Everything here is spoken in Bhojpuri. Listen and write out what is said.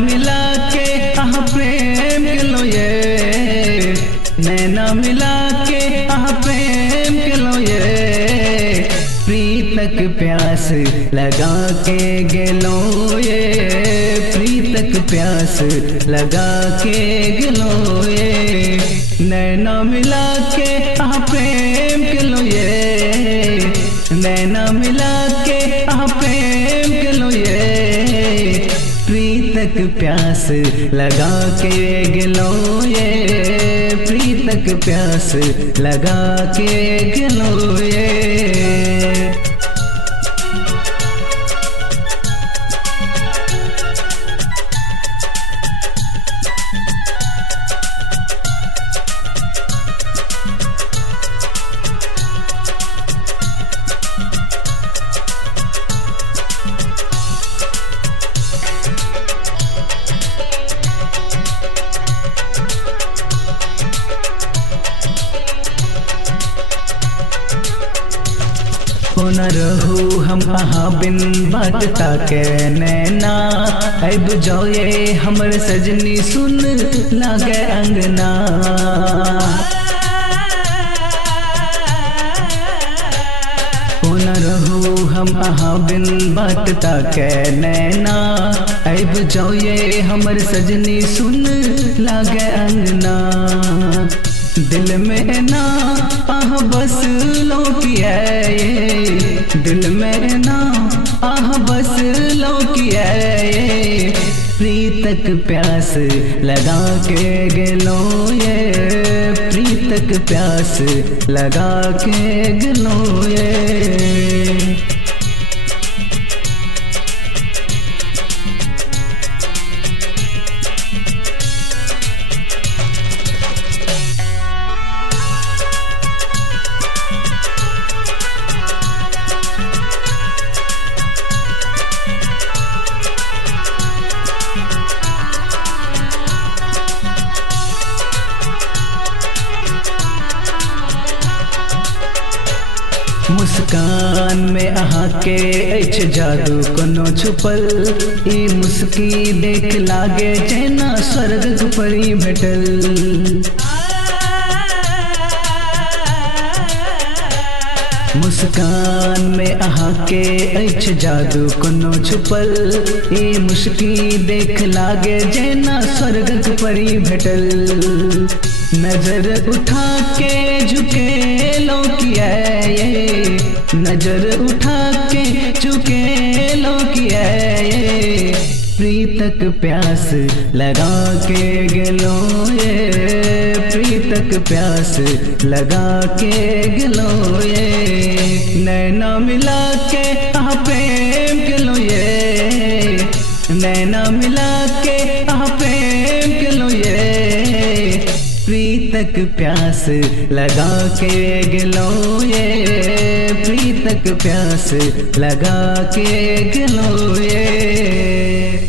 मिला के प्रेम के लो ये, नैना मिला के प्रेम के लो ये, प्रीतक प्यास लगा के गेलो ये, प्रीतक प्यास लगा के गेलो ये, नैना मिला के प्रेम के लो ये, नैना मिला के प्रेम के लो ये, प्रीतक प्यास लगा के गेलो ये, प्रीतक प्यास लगा के गेलो ये। न रहू हम अहाँ बिन बात ताके नैना, अब जाओ ये हमर सजनी सुन लागे अंगना। न रहू हम अहाँ बिन बात ताके नैना, अब जाओ ये हमर सजनी सुन लागे अंगना। दिल में ना बस लो किया ये, दिल में ना बस लो किया ये, प्रीतक प्यास लगा के गेलो ये, प्रीतक प्यास लगा के गेलो ये। मुस्कान में अहाँ के अछ जादू कोनो छुपल, ई मुस्की देख लागे जेना स्वर्ग परी भेटल। मुस्कान में अहाँ के अछ जादू कोनो छुपल, ई मुस्की देख लागे जेना स्वर्ग परी भेटल। नजर उठा के झुके लो किया ये, नजर उठा के झुके लो किया ये, प्रीतक प्यास लगा के गेलो ये, प्रीतक प्यास लगा के गेलो ये, नैना मिला के प्रेम के लो ये, नैना मिला के प्रेम के लो ये, प्रीतक प्यास लगा के गेलो ये, प्रीतक प्यास लगा के गेलो ये।